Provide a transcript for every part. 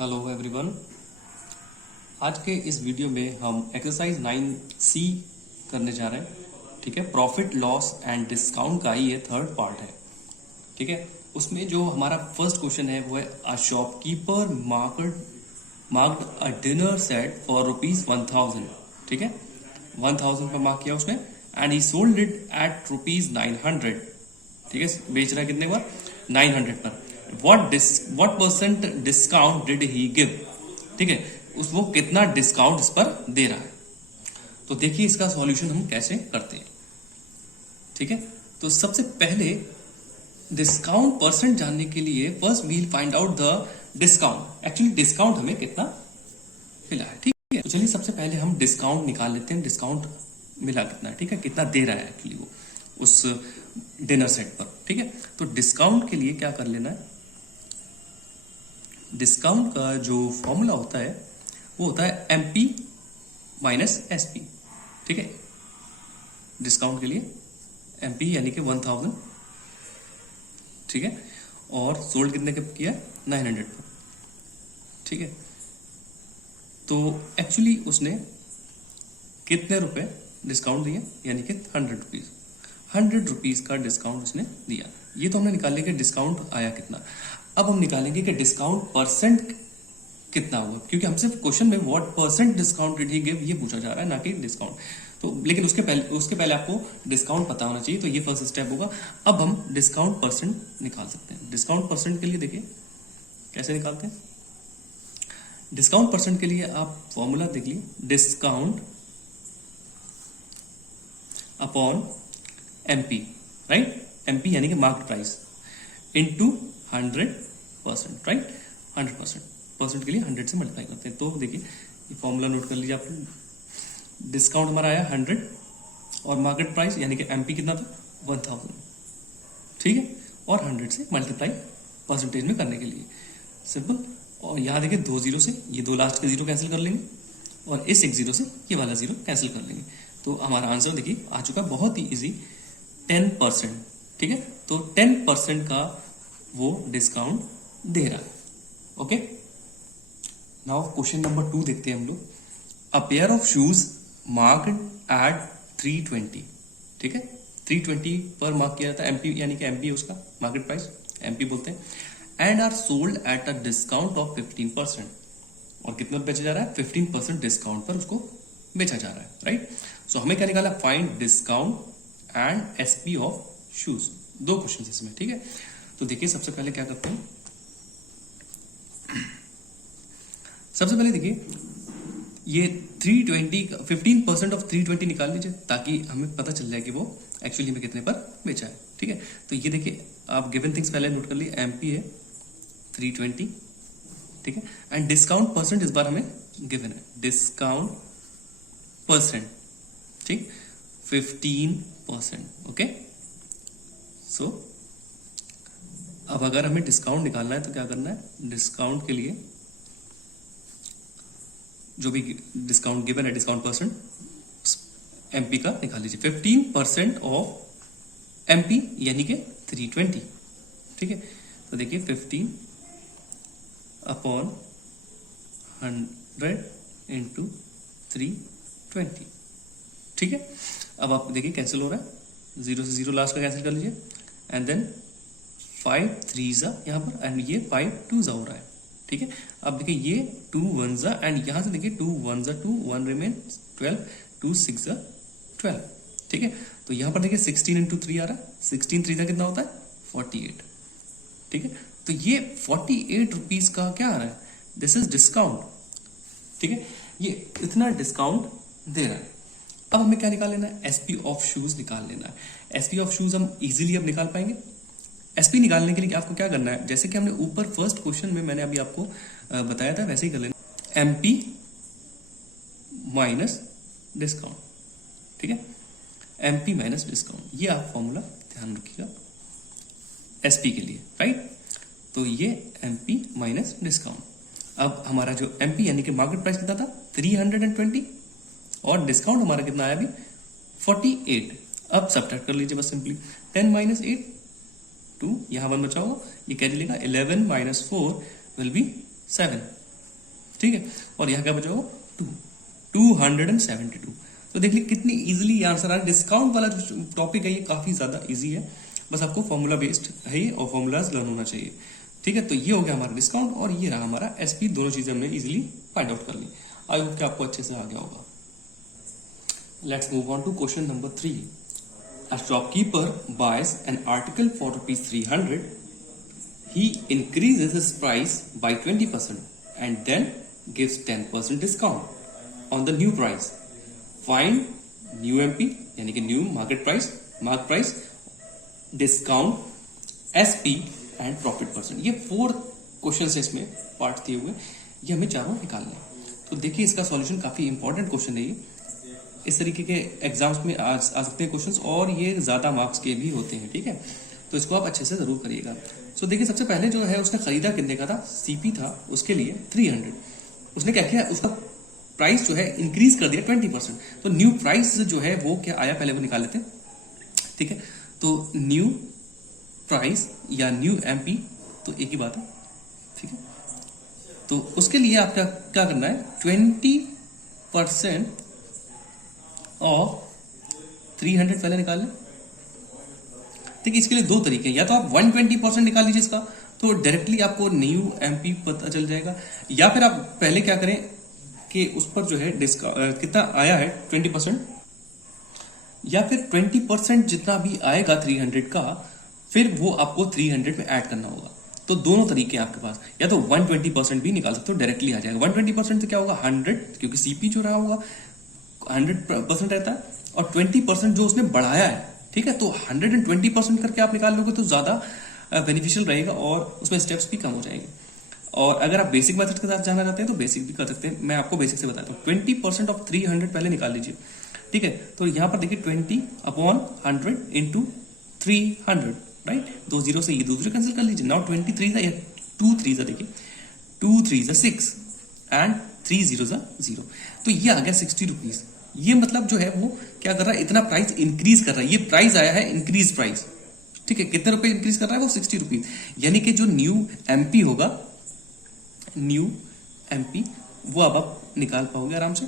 Hello everyone. आज के इस वीडियो में हम एक्सरसाइज 9C करने जा रहे हैं। ठीक है, प्रॉफिट लॉस एंड डिस्काउंट का ही ये थर्ड पार्ट है। ठीक है, उसमें जो हमारा फर्स्ट क्वेश्चन है वो है a shopkeeper marked a dinner set for ₹1000। ठीक है, 1000 पर मार्क किया उसने and he sold it at ₹900। ठीक है, बेच रहा है कितने पर? 900 पर। what percent discount did he give? ठीक है, वो कितना डिस्काउंट इस पर दे रहा है। तो देखिए इसका सॉल्यूशन हम कैसे करते हैं। ठीक है, तो सबसे पहले डिस्काउंट परसेंट जानने के लिए first we'll find out the discount. Actually discount हमें कितना मिला है। ठीक है, तो चलिए सबसे पहले हम डिस्काउंट निकाल लेते हैं। डिस्काउंट मिला कितना है, ठीक है, कितना दे रहा है एक्चुअली वो उस डिनर सेट पर। ठीक है, तो डिस्काउंट के लिए क्या कर लेना है, डिस्काउंट का जो फॉर्मूला होता है वो होता है MP माइनस SP। ठीक है, डिस्काउंट के लिए MP यानी कि 1000। ठीक है, और सोल्ड कितने का किया? 900 पर। ठीक है, तो एक्चुअली उसने कितने रुपए डिस्काउंट दिया, यानी कि 100 रुपीज का डिस्काउंट उसने दिया। ये तो हमने निकाल लिया कि डिस्काउंट आया कितना। अब हम निकालेंगे कि डिस्काउंट परसेंट कितना हुआ, क्योंकि हमसे क्वेश्चन में what percent discount did he give ये पूछा जा रहा है, ना कि डिस्काउंट। तो लेकिन उसके पहले आपको डिस्काउंट पता होना चाहिए, तो ये फर्स्ट स्टेप होगा। अब हम डिस्काउंट परसेंट निकाल सकते हैं। डिस्काउंट परसेंट के लिए देखिए कैसे निकालते हैं। डिस्काउंट परसेंट के लिए आप फॉर्मूला देख लिए, discount upon MP, right. MP यानी कि मार्केट प्राइस इनटू 100%, राइट। 100% के लिए 100 से मल्टीप्लाई करते हैं। तो देखिए ये फॉर्मूला नोट कर लीजिए आप। डिस्काउंट हमारा आया 100 और मार्केट प्राइस यानी कि MP कितना था? 1000। ठीक है, और 100 से मल्टीप्लाई परसेंटेज में करने के लिए सिंपल। और यहाँ देखिए 2 जीरो से ये 2 लास्ट के जीरो कैंसिल कर लेंगे और इस एक जीरो से ये वाला जीरो कैंसिल कर लेंगे। तो हमारा आंसर देखिए आ चुका, बहुत ही इजी, 10%। ठीक है, तो 10% का वो डिस्काउंट दे रहा है। ओके, नाउ क्वेश्चन नंबर 2 देखते हैं हम लोग। A pair of shoes marked at 320। ठीक है, 320 पर मार्क किया जाता है। MP यानी कि MP उसका मार्केट प्राइस, MP बोलते हैं। And are sold at a discount of 15%। और कितना बेचा जा रहा है? 15% डिस्काउंट पर उसको बेचा जा रहा है, राइट। सो हमें क्या निकाला? Find discount and SP of shoes. 2 question इसमें। ठीक है, तो देखिए सबसे पहले क्या करते हैं, सबसे पहले देखिए ये 320 15% ऑफ 320 निकाल लीजिए, ताकि हमें पता चल जाए कि वो एक्चुअली में कितने पर बेचा है। ठीक है, तो ये देखिए आप गिवन थिंग्स पहले नोट कर लिए। MP है 320, ठीक है, एंड डिस्काउंट परसेंट इस बार हमें गिवन है, डिस्काउंट परसेंट, ठीक, 15%। ओके, सो अब अगर हमें डिस्काउंट निकालना है तो क्या करना है, डिस्काउंट के लिए जो भी डिस्काउंट गिवन है, डिस्काउंट परसेंट MP का निकाल लीजिए। 15% ऑफ MP यानी कि 320। ठीक है, तो देखिए 15 अपॉन 100 इंटू 320। ठीक है, अब आप देखिए कैंसिल हो रहा है, 0 से 0 लास्ट का कैंसिल कर लीजिए एंड देन 5 3 यहाँ पर एंड ये 5 2 हो रहा है। ठीक है, अब देखिए ये 2 1 एंड यहां से देखिए 2 1 2 1 रिमेन 12 2 6 12। ठीक है, तो यहां पर देखिए 16 इंटू 3 आ रहा है, 16 3 कितना होता है? 48। ठीक है, तो ये 48 रुपीज का क्या आ रहा है? This is discount. ठीक है, ये इतना डिस्काउंट दे रहा है। अब हमें क्या निकाल लेना है? SP ऑफ शूज निकाल लेना है। SP ऑफ शूज हम इजीली अब निकाल पाएंगे। SP निकालने के लिए आपको क्या करना है, जैसे कि हमने ऊपर फर्स्ट क्वेश्चन में मैंने अभी आपको बताया था, वैसे ही कर लेना, MP माइनस डिस्काउंट। ठीक है, MP माइनस डिस्काउंट, ये आप फॉर्मूला ध्यान रखिएगा SP के लिए, राइट। तो ये MP माइनस डिस्काउंट। अब हमारा जो MP यानी कि मार्केट प्राइस कितना था? 320 और डिस्काउंट हमारा कितना आया अभी? 48। अब सब्ट्रैक्ट कर लीजिए बस सिंपली, 10 माइनस 8 2, यहां 1 बचा होगा, ये कैरी लेगा, 11 माइनस 4 विल बी 7। ठीक है, और यहाँ क्या बचा होगा 272। तो देख ली कितनी इजीली ये आंसर आ रहा है। डिस्काउंट वाला जो टॉपिक है ये काफी ज्यादा इजी है, बस आपको फॉर्मूला बेस्ड है ये और फॉर्मूलाज लर्न होना चाहिए। ठीक है, तो ये हो गया हमारा डिस्काउंट और ये रहा हमारा एसपी। दोनों चीजें हमने इजीली फाइंड आउट कर ली। आई होप कि आपको अच्छे से आ गया होगा। Let's move on to question number 3। A shopkeeper buys an article for ₹300. He increases his price by 20% and then gives 10% discount on the new price. Find new MP यानी कि new market price, mark price, discount, SP and profit percent। ये 4 question है इसमें part दिए हुए, ये हमें चारों निकालने हैं। तो देखिए इसका सॉल्यूशन काफी इंपॉर्टेंट क्वेश्चन है ये। इस तरीके के एग्जाम्स में आ सकते हैं क्वेश्चंस और ये ज्यादा मार्क्स के भी होते हैं। ठीक है, तो इसको आप अच्छे से जरूर करिएगा। सो देखिए सबसे पहले जो है उसने खरीदा कितने का था, सीपी था उसके लिए 300। उसने क्या किया, उसका प्राइस जो है इंक्रीज कर दिया 20%। तो न्यू प्राइस जो है वो क्या आया, पहले वो निकाल लेते हैं। ठीक है, तो न्यू प्राइस या न्यू एमपी तो एक ही बात है। ठीक है, तो उसके लिए आपका क्या करना है, 20% ऑफ 300 पहले निकाल लें। ठीक है, इसके लिए 2 तरीके हैं, या तो आप 120% निकाल लीजिए इसका, तो डायरेक्टली आपको न्यू एमपी पता चल जाएगा, या फिर आप पहले क्या करें कि उस पर जो है कितना आया है 20%, या फिर 20% जितना भी आएगा 300 का, फिर वो आपको 300 में ऐड करना होगा। तो दोनों तरीके हैं आपके पास, या तो 120% भी निकाल सकते हो, डायरेक्टली आ जाएगा। 120% से क्या होगा 100, क्योंकि सीपी जो रहा होगा 100% रहता है, और 20% जो उसने बढ़ाया है। ठीक है, तो 120% करके आप निकाल लोगे तो ज्यादा बेनिफिशियल रहेगा और उसमें स्टेप्स भी कम हो जाएंगे। और अगर आप बेसिक मेथड के साथ जाना चाहते हैं तो बेसिक भी कर सकते हैं, मैं आपको बेसिक से बताता हूँ। 20% ऑफ 300 पहले निकाल लीजिए। ठीक है, तो यहां पर देखिए 20/100 इंटू 300, राइट। 2 जीरो से ये दूसरे कैंसिल कर लीजिए। नाउ 23 था, 2 3 देखिए 2 3 6 एंड 3 0 0, तो ये आ गया 60 रुपीज। ये मतलब जो है वो क्या कर रहा है, इतना प्राइस इंक्रीज कर रहा है। ये प्राइस आया है इंक्रीज प्राइस। ठीक है, कितने रुपए इंक्रीज कर रहा है वो 60 रुपीज। यानी कि जो न्यू एमपी होगा, न्यू एमपी वो अब आप निकाल पाओगे आराम से।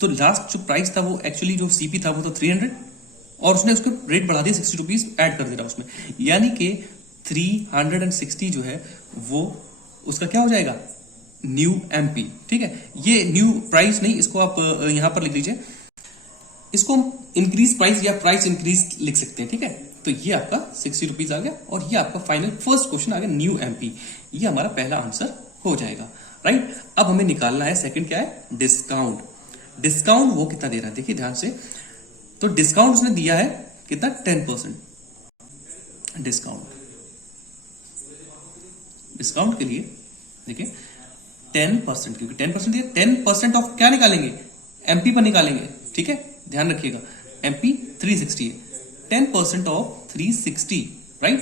तो लास्ट जो प्राइस था वो एक्चुअली जो सीपी था वो था 300 और उसने उसको रेट बढ़ा दिया 60 रुपीज ऐड कर दे रहा उसमें, यानी कि 360 जो है वो उसका क्या हो जाएगा, न्यू एमपी। ठीक है, ये न्यू प्राइस नहीं, इसको आप यहां पर लिख लीजिए, इसको हम इंक्रीज प्राइस या प्राइस इंक्रीज लिख सकते हैं। ठीक है, तो ये आपका 60 रुपीज आ गया और ये आपका फाइनल फर्स्ट क्वेश्चन आ गया न्यू एमपी। ये हमारा पहला आंसर हो जाएगा, राइट। अब हमें निकालना है सेकंड, क्या है, डिस्काउंट। डिस्काउंट वो कितना दे रहा है, देखिए ध्यान से। तो डिस्काउंट उसने दिया है कितना, 10% डिस्काउंट। डिस्काउंट के लिए देखिए 10%, क्योंकि 10% दिया, 10% ऑफ क्या निकालेंगे, एमपी पर निकालेंगे। ठीक है, ध्यान रखिएगा, एमपी 360 है, 10% ऑफ 360, राइट।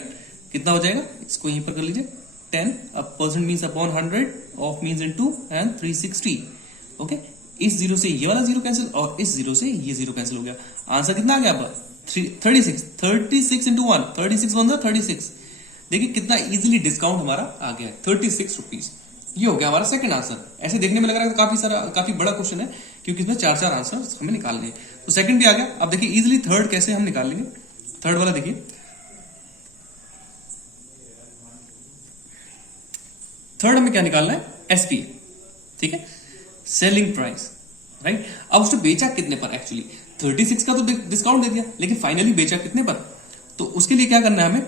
कितना हो जाएगा, इसको यहीं पर कर लीजिए, 10 अब percent means upon 100, of means into and 360। Okay, इस जीरो से ये वाला जीरो कैंसिल और इस जीरो से ये जीरो कैंसिल हो गया। आंसर कितना आ गया आपका, 36 इंटू 1, 36 1 36। देखिए कितना इजीली डिस्काउंट हमारा आ गया है, 36 रुपीज। ये हो गया हमारा सेकंड आंसर। ऐसे देखने में लग रहा है काफी बड़ा क्वेश्चन है, क्योंकि इसमें 4 आंसर हमें निकालने हैं। तो सेकंड भी आ गया। अब देखिए इजीली थर्ड कैसे हम निकाल लेंगे। थर्ड वाला देखिए, थर्ड हमें क्या निकालना है, एसपी। ठीक है, सेलिंग प्राइस, राइट। अब उसने बेचा कितने पर, एक्चुअली 36 का तो डिस्काउंट दे दिया, लेकिन फाइनली बेचा कितने पर। तो उसके लिए क्या करना है, हमें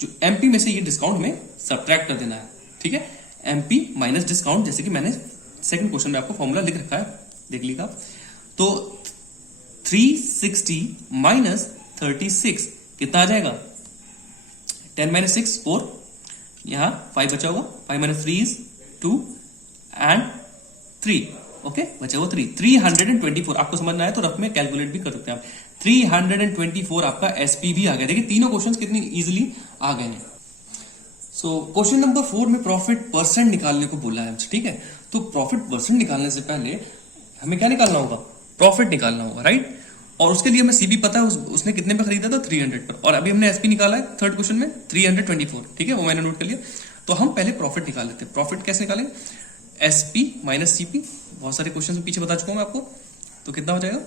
जो एमपी में से ये डिस्काउंट हमें सब्ट्रैक्ट कर देना है। ठीक है, एमपी माइनस डिस्काउंट, जैसे कि मैंने सेकंड क्वेश्चन में आपको फॉर्मूला लिख रखा है, देख लीजिए आप। तो 360 माइनस 36 कितना आ जाएगा, 10 माइनस 6 4, यहां 5 बचा होगा, 5 माइनस 3 इज 2 एंड 3। ओके, बचा हुआ 3, 324। आपको समझना है तो रफ में कैलकुलेट भी कर सकते हैं आप। 324 आपका एसपी भी आ गया। देखिए तीनों क्वेश्चंस कितनी इजीली आ गए हैं। सो क्वेश्चन नंबर 4 में प्रॉफिट परसेंट निकालने को बोला है हमसे। ठीक है, तो प्रॉफिट परसेंट निकालने से पहले हमें क्या निकालना होगा, प्रॉफिट निकालना होगा, राइट। और उसके लिए हमें सीबी पता है, उसने कितने पे खरीदा था, 300 पर, और अभी हमने एसपी निकाला है थर्ड क्वेश्चन में 324। ठीक है, वो मैंने नोट कर लिया। तो हम पहले प्रॉफिट निकाल लेते हैं। प्रॉफिट कैसे निकालेंगे, SP माइनस CP, बहुत सारे क्वेश्चन में पीछे बता चुका हूं मैं आपको, तो कितना हो जाएगा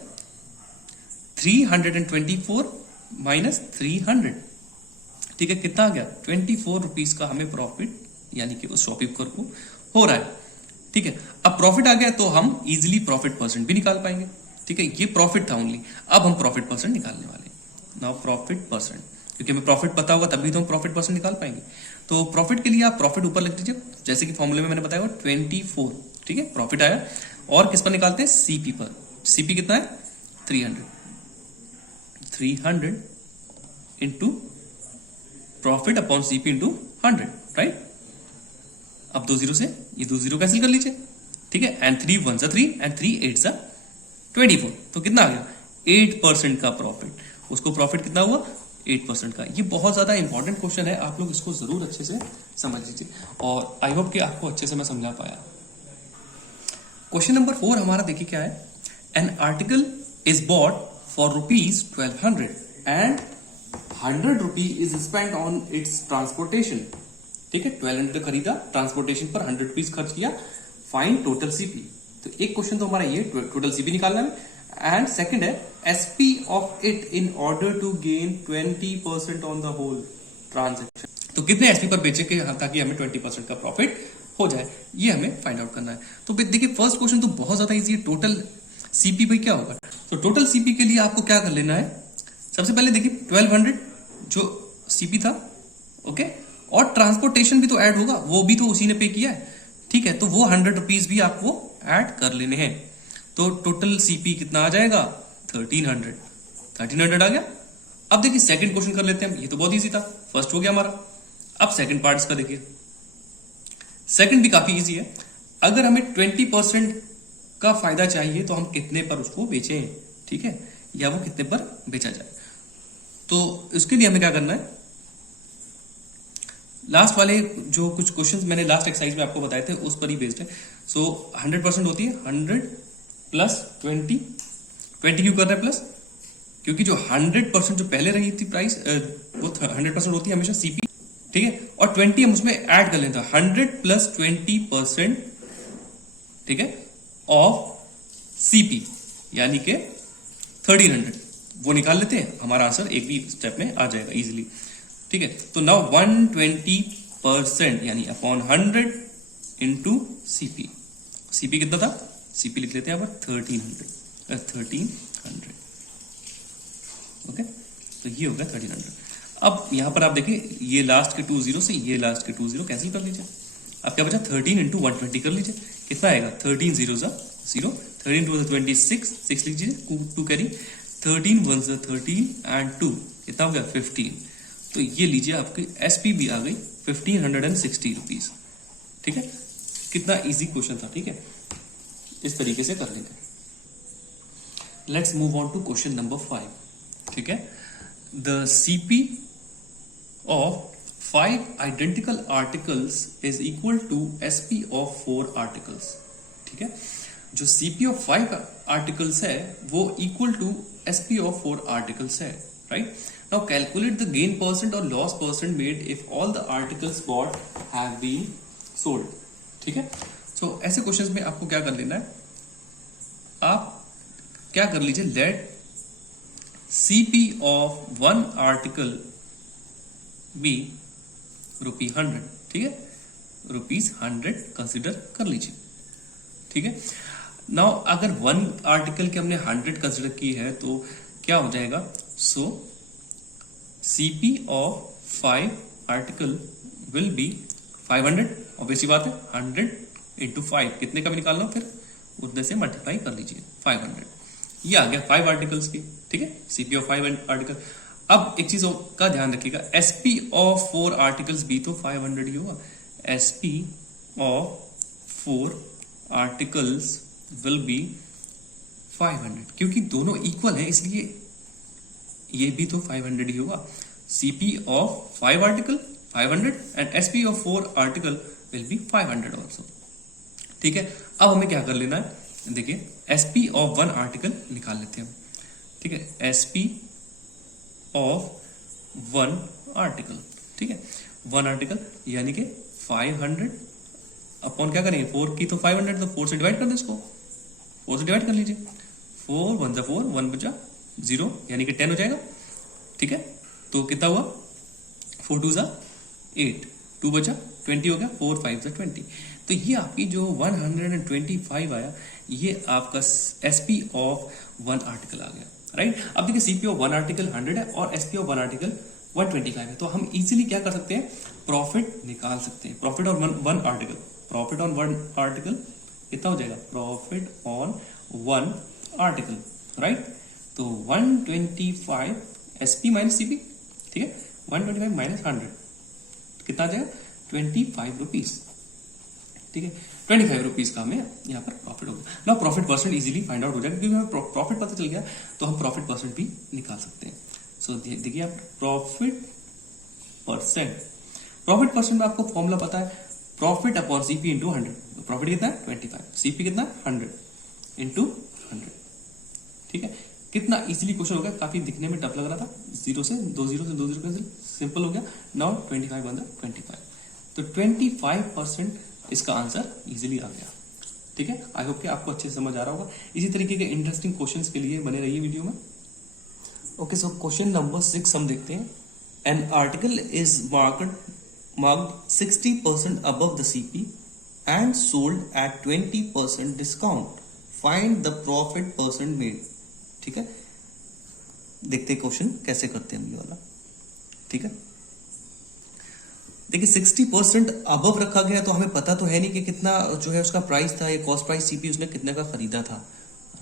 324 माइनस 300, ठीक है, कितना आ गया 24 रुपीज का हमें प्रॉफिट यानी कि उस शॉपकीपर को हो रहा है, ठीक है। अब प्रॉफिट आ गया तो हम इजीली प्रॉफिट परसेंट भी निकाल पाएंगे, ठीक है, ये प्रॉफिट था ओनली, अब हम प्रॉफिट परसेंट निकालने वाले हैं। नाउ प्रॉफिट परसेंट, क्योंकि हमें प्रॉफिट पता होगा तभी तो हम प्रॉफिट परसेंट निकाल पाएंगे। तो प्रॉफिट के लिए आप प्रॉफिट ऊपर लिख दीजिए, जैसे कि फॉर्मूले में मैंने बताया 24, ठीक है, प्रॉफिट आया। और किस पर निकालते हैं, CP पर। CP कितना है 300 into profit upon CP into 100, right. अब 2 0 से ये 2 0 कैंसिल कर लीजिए, ठीक है, एंड 3 1 3 एंड 3 8 24, तो कितना आ गया 8% का प्रॉफिट। उसको प्रॉफिट कितना हुआ 8% का। ये बहुत ज्यादा इंपॉर्टेंट क्वेश्चन है, आप लोग इसको जरूर अच्छे से समझ लीजिए, और आई होप कि आपको अच्छे से मैं समझा पाया। क्वेश्चन नंबर 4 हमारा देखिए क्या है, an article is bought for rupees 1200 and 100 rupee is spend on it's transportation, ठीक है, 1200 खरीदा, ट्रांसपोर्टेशन पर 100 रुपीज खर्च किया, फाइंड टोटल CP। तो एक क्वेश्चन तो हमारा ये टोटल CP निकालना है, एंड सेकंड है SP of it in order to gain 20% on the whole transaction. तो कितने SP पर बेचे के ताकि हमें 20% का प्रॉफिट हो जाए, ये हमें फाइंड आउट करना है। तो देखिए फर्स्ट क्वेश्चन तो बहुत ज्यादा इजी है, टोटल CP पे क्या होगा। तो टोटल CP के लिए आपको क्या कर लेना है, सबसे पहले देखिए 1200 जो CP था, ओके, और ट्रांसपोर्टेशन भी तो ऐड होगा, वो भी तो उसी ने पे किया है, ठीक है, तो वो 100 रुपीज भी आपको ऐड कर लेने हैं। तो टोटल CP कितना आ जाएगा 1300 आ गया। अब देखिए सेकंड क्वेश्चन कर लेते हैं, ये तो बहुत इजी था, फर्स्ट हो गया हमारा। अब सेकंड पार्ट इसका देखिए, सेकंड भी काफी इजी है। अगर हमें 20% का फायदा चाहिए तो हम कितने पर उसको बेचें, ठीक है, या वो कितने पर बेचा जाए। तो इसके लिए हमें क्या करना है, लास्ट वाले जो कुछ क्वेश्चंस मैंने लास्ट एक्सरसाइज में आपको बताए थे उस पर ही बेस्ड है। सो 100% होती है 100 प्लस 20 क्यों कर रहे हैं प्लस, क्योंकि जो 100% जो पहले रही थी प्राइस वो 100% होती है हमेशा CP, ठीक है, और 20 हम उसमें ऐड कर लेते हैं, 100 प्लस 20%, ठीक है, ऑफ CP यानी कि 1300, वो निकाल लेते हैं, हमारा आंसर एक भी स्टेप में आ जाएगा इजीली, ठीक है। तो नाउ 120% यानी अपॉन 100 इंटू CP। CP कितना था, CP लिख लेते हैं यहाँ पर 1300, ओके, तो ये हो गया 1300। अब यहां पर आप देखिए ये लास्ट के 2 0 से ये लास्ट के 2 0 कैंसिल कर लीजिए, अब क्या बचा 13 इंटू 120 कर लीजिए, कितना आएगा 13 0 0, 13 2 26, 6 लीजिए, 2 कैरी, 13 1 13 एंड 2 कितना हो गया 15। तो ये लीजिए आपकी SP भी आ गई 1560 रुपीज, ठीक है। कितना इजी क्वेश्चन था, ठीक है, इस तरीके से कर लेंगे। Let's move on to question number 5, ठीक है। The CP of 5 identical articles is equal to SP of 4 articles, ठीक है। जो CP ऑफ 5 आर्टिकल्स है वो equal to SP of 4 articles है, right. Now calculate the gain percent और loss percent made if all the articles bought have been sold, ठीक है। सो ऐसे क्वेश्चंस में आपको क्या कर लेना है, आप क्या कर लीजिए, let CP of 1 article be ₹100, ठीक है, ₹100 कंसिडर कर लीजिए, ठीक है। नाउ अगर 1 आर्टिकल के हमने 100 कंसिडर की है तो क्या हो जाएगा, सो CP of 5 article will be 500, obviously बात है, 100 इंटू 5 कितने का भी निकालना फिर उतने से मल्टीप्लाई कर लीजिए 500, ये आ गया 5 आर्टिकल्स की, ठीक है, CP ऑफ 5 आर्टिकल। अब एक चीज का ध्यान रखिएगा, SP ऑफ 4 आर्टिकल्स भी तो 500 ही होगा, SP of 4 articles will be 500, क्योंकि दोनों इक्वल है इसलिए ये भी तो 500 ही होगा। CP of 5 article 500 and SP of 4 article will be 500 also, ठीक है। अब हमें क्या कर लेना है, देखिए SP ऑफ 1 आर्टिकल निकाल लेते हैं, ठीक है, SP ऑफ 1 आर्टिकल, ठीक है, 1 आर्टिकल यानी कि 500 अपॉन क्या करेंगे, 4 की तो 500, तो 4 से डिवाइड कर दो इसको, 4 से डिवाइड कर लीजिए, 4 1 जा 4, 1 बचा 0, यानी कि 10 हो जाएगा। ठीक है, तो कितना हुआ, 4 2 जा 8, 2 बचा 20 हो गया, 4 5 जा 20। तो ये आपकी जो 125 आया, ये आपका एसपी ऑफ वन आर्टिकल आ गया, राइट। अब देखिए सीपी ऑफ वन आर्टिकल 100 है और एसपी ऑफ वन आर्टिकल 125 है, तो हम इजीली क्या कर सकते हैं, प्रॉफिट निकाल सकते हैं। Profit on one article, profit on one article कितना हो जाएगा, profit on one article, right. तो 125 एसपी माइनस सीपी, ठीक है, 125 माइनस 100 कितना आ जाएगा, 25 रुपीज, ठीक है। 25 रुपीज का हमें यहाँ पर प्रॉफिट हो गया ना। Profit percent easily find out हो जाएगा, क्योंकि हमें प्रॉफिट पता चल गया तो हम प्रॉफिट परसेंट भी निकाल सकते हैं। सो देखिए आप, प्रॉफिट परसेंट में आपको फॉर्मूला पता है, profit upon CP into 100। Profit कितना है 25, सीपी कितना 100 इंटू 100, ठीक है। कितना इजीली क्वेश्चन हो गया, काफी दिखने में टफ लग रहा था, 0 से 2 0 से 2 0 कैंसिल, सिंपल हो गया। नाउ 25 बन 25, तो 25% इसका आंसर इजीली आ गया, ठीक है। आई होप कि आपको अच्छे से समझ आ रहा होगा। इसी तरीके के इंटरेस्टिंग क्वेश्चंस के लिए बने रहिए वीडियो में। ओके, सो क्वेश्चन नंबर 6 हम देखते हैं। An article is marked 60% above the CP and sold at 20% discount, find the profit percent made. ठीक है, देखते हैं क्वेश्चन कैसे करते हैं हम ये वाला, ठीक है। देखिए 60% अबव रखा गया, तो हमें पता तो है नहीं कि कितना जो है उसका प्राइस था, ये कॉस्ट प्राइस सीपी उसने कितने का खरीदा था,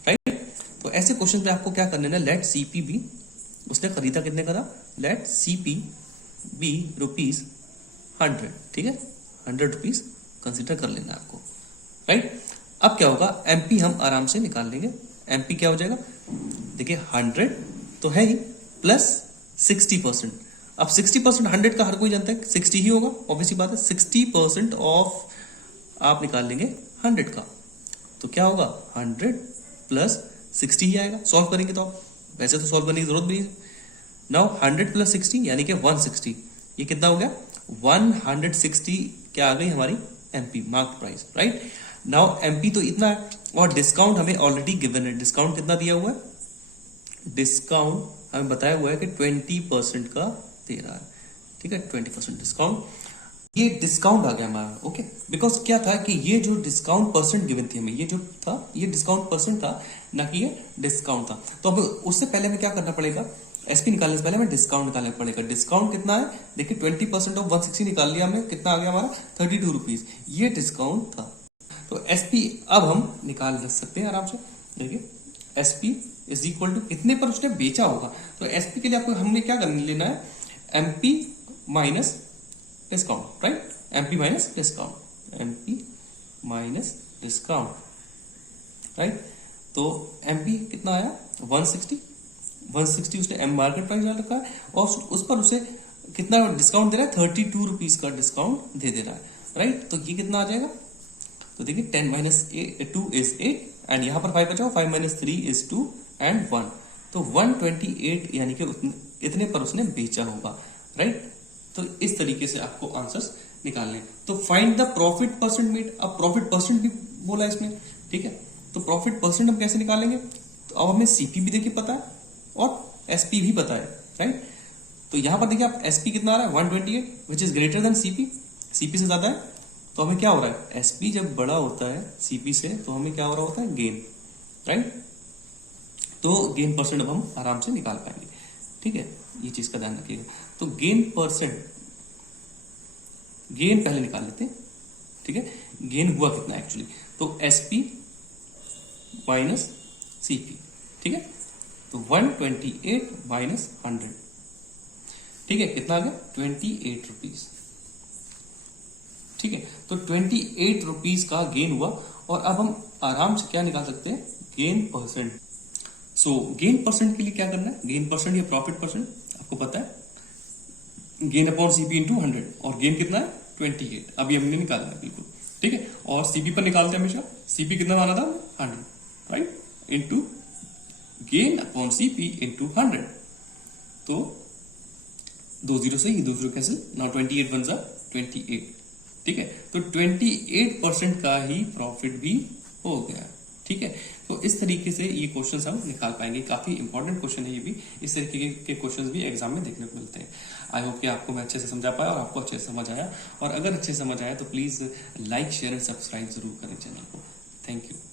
राइट। तो ऐसे क्वेश्चन पे आपको क्या करना है ना, लेट सीपी बी, उसने खरीदा कितने का था, लेट सीपी बी रुपीज 100, ठीक है, 100 रुपीज कंसिडर कर लेना आपको, राइट। अब क्या होगा, एमपी हम आराम से निकाल लेंगे। एमपी क्या हो जाएगा, देखिए 100 तो है ही, प्लस 60%। अब 60% 100 का हर कोई जानता है 60 ही होगा, ऑब्वियसली बात है। 60% ऑफ आप निकाल लेंगे 100 का, तो क्या होगा 100 प्लस 60 ही आएगा। सॉल्व करेंगे तो आप, वैसे तो सॉल्व करने की जरूरत भी नहीं। नाउ 100 प्लस 60 यानी कि 160, ये कितना हो गया 160, क्या आ गई हमारी MP, mark price, right. Now MP तो इतना है, और डिस्काउंट हमें ऑलरेडी गिवन है। डिस्काउंट कितना दिया हुआ है, डिस्काउंट हमें बताया हुआ है कि 20% का दे रहा है, ठीक है, 20% डिस्काउंट। ये डिस्काउंट आ गया हमारा, ओके। बिकॉज क्या था कि ये जो डिस्काउंट परसेंट गिवन थी हमें, ये जो था ये डिस्काउंट परसेंट था, ना कि ये डिस्काउंट था। तो अब उससे पहले हमें क्या करना पड़ेगा, एसपी निकालने से पहले हमें डिस्काउंट निकालना पड़ेगा। डिस्काउंट कितना है, देखिए 20% ऑफ 160 निकाल लिया हमने, कितना आ गया हमारा 32 रुपीज, ये डिस्काउंट था। तो एसपी अब हम निकाल सकते हैं आराम से। देखिए एसपी इज इक्वल टू कितने पर उसने बेचा होगा, तो एसपी के लिए आपको हमने क्या करने लेना है, MP minus discount, right. MP minus discount, MP minus discount, right. तो एमपी कितना आया 160 उसने एम मार्केट प्राइस डाल रखा है, और उस पर उसे कितना डिस्काउंट दे रहा है, 32 रुपीज का डिस्काउंट दे रहा है, राइट। तो ये कितना आ जाएगा, तो देखिए 10 माइनस 2 इज 8, एंड यहां पर 5 बचा, 5 माइनस 3 इज 2 एंड 1, तो 128 यानी कि इतने पर उसने बेचा होगा, राइट। तो इस तरीके से आपको आंसर्स निकालने। तो find the profit percent made, अब प्रॉफिट परसेंट भी बोला इसमें, ठीक है। तो प्रॉफिट परसेंट हम कैसे निकालेंगे, तो अब हमें सीपी भी देखिए पता है और एसपी भी पता है, राइट। तो यहां पर देखिए आप एसपी कितना आ रहा है 128, which is greater than CP, CP से ज्यादा है, तो हमें क्या हो रहा है, एसपी जब बड़ा होता है सीपी से, तो हमें क्या हो रहा होता है, गेन, राइट। तो गेन परसेंट अब हम आराम से निकाल पाएंगे, ठीक है, ये चीज का ध्यान रखिएगा। तो गेन परसेंट, गेन पहले निकाल लेते हैं, ठीक है। गेन हुआ कितना एक्चुअली, तो एसपी माइनस सीपी, ठीक है। तो 128 माइनस 100, ठीक है, कितना आ गया 28 रुपीज, ठीक है। तो 28 रुपीज का गेन हुआ, और अब हम आराम से क्या निकाल सकते हैं, गेन परसेंट। सो गेन परसेंट के लिए क्या करना है, गेन परसेंट या प्रॉफिट परसेंट आपको पता है, गेन अपॉन सीपी इंटू 100, और गेन कितना है 28, अभी हमने निकाला है बिल्कुल, ठीक है। और सीपी पर निकालते हैं हमेशा, सीपी कितना माना था 100, right, into gain upon CP into 100, तो 2 0 से ही 2 0 कैंसिल, नाउ 28 बन जा 28, ठीक है, तो 28% का ही प्रॉफिट भी हो गया। ठीक है, तो इस तरीके से ये क्वेश्चंस हम निकाल पाएंगे। काफी इंपॉर्टेंट क्वेश्चन है ये भी, इस तरीके के क्वेश्चंस भी एग्जाम में देखने को मिलते हैं। आई होप कि आपको मैं अच्छे से समझा पाया और आपको अच्छे से समझ आया, और अगर अच्छे से समझ आया तो please like share and subscribe जरूर करें चैनल को। Thank you.